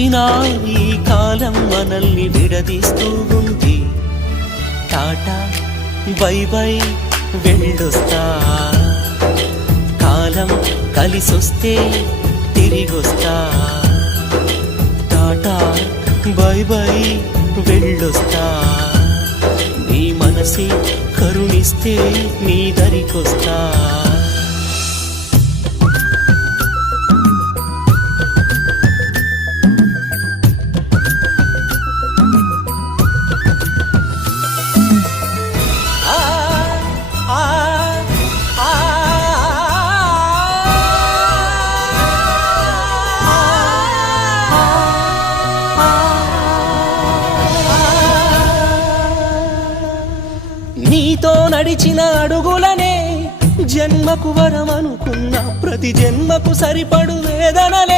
అయినా ఈ కాలం మనల్ని విడదీస్తూ ఉంది. టాటా బై బై వెళ్ళొస్తా. కాలం కలిసొస్తే తిరిగొస్తా. టాటా బై బై వెళ్ళొస్తా. నీ మనసి కరుణిస్తే నీ దరికొస్తా. నీతో నడిచిన అడుగులనే జన్మకు వరమనుకున్న ప్రతి జన్మకు సరిపడు వేదనలే.